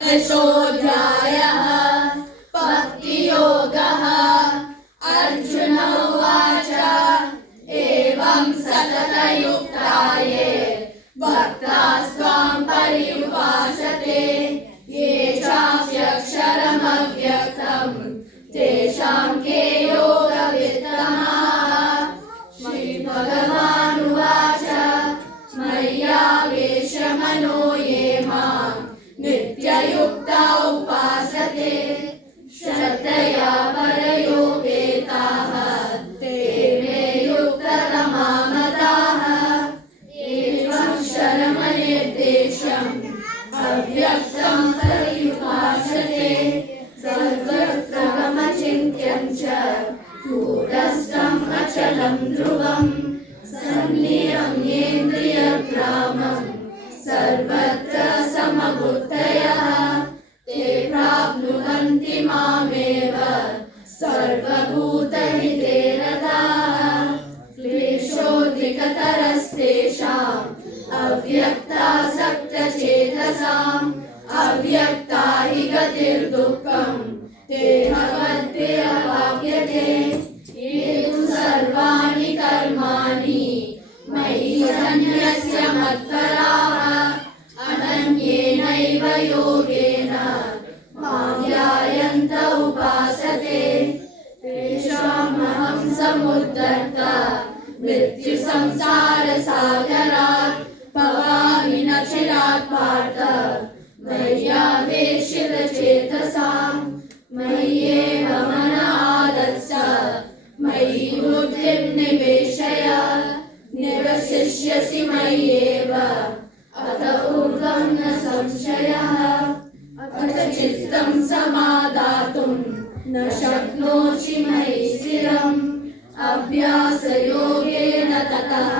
दशोऽध्यायः भक्तियोगः। अर्जुन उवाच एवं सततयुक्ताये भक्तास्त्वां पर्युपासते ये चाप्यक्षरमव्यक्तं तेषां के योगवित्तमाः। श्रीभगवानुवाच मय्यावेशमनो ये मां नित्ययुक्ता उपासते श्रद्धया परयोपेताः ते मे युक्ततमा मताः। एवमक्षरमनिर्देशम् अव्यक्तं पर्युपासते सर्वत्रमचिन्त्यं च कूटस्थम् अचलं ध्रुवम् सन्नियम्येन्द्रियग्रामम् सर्वत्र समबुद्धयः ते प्राप्नुवन्ति मामेव सर्वभूतहिते रताः। क्लेशोऽधिकतरस्तेषाम् अव्यक्तासक्तचेतसाम् अव्यक्ता हि गतिर्दुःखम् देहवद्भिरवाप्यते। ये तु सर्वाणि कर्माणि मयि सन्न्यस्य मत्पराः अनन्येनैव योगेन मां ध्यायन्त उपासते तेषामहं समुद्धर्ता मृत्युसंसारसागरात् भवामि न चिरात् पार्थ मय्यावेशितचेतसाम्। मय्येव मन आदत्स मयि बुद्धिं निवेशय निवसिष्यसि मय्येव अत ऊर्ध्वं न संशयः। अथ चित्तं समादातुं न शक्नोषि मयि स्थिरम् अभ्यासयोगेन ततः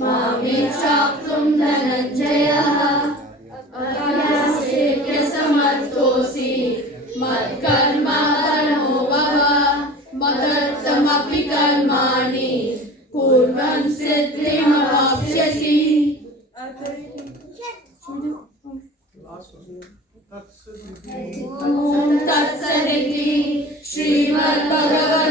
मामेक्षाप्तुं धनञ्जयः। अभ्यासेऽप्यसमर्थोऽसि मत्कर्म परमो भव मदर्थमपि कर्माणि कुर्वन् सिद्धिमवाप्स्यसि। ॐ तत्सदिति श्रीमद्भगवद्गीतासु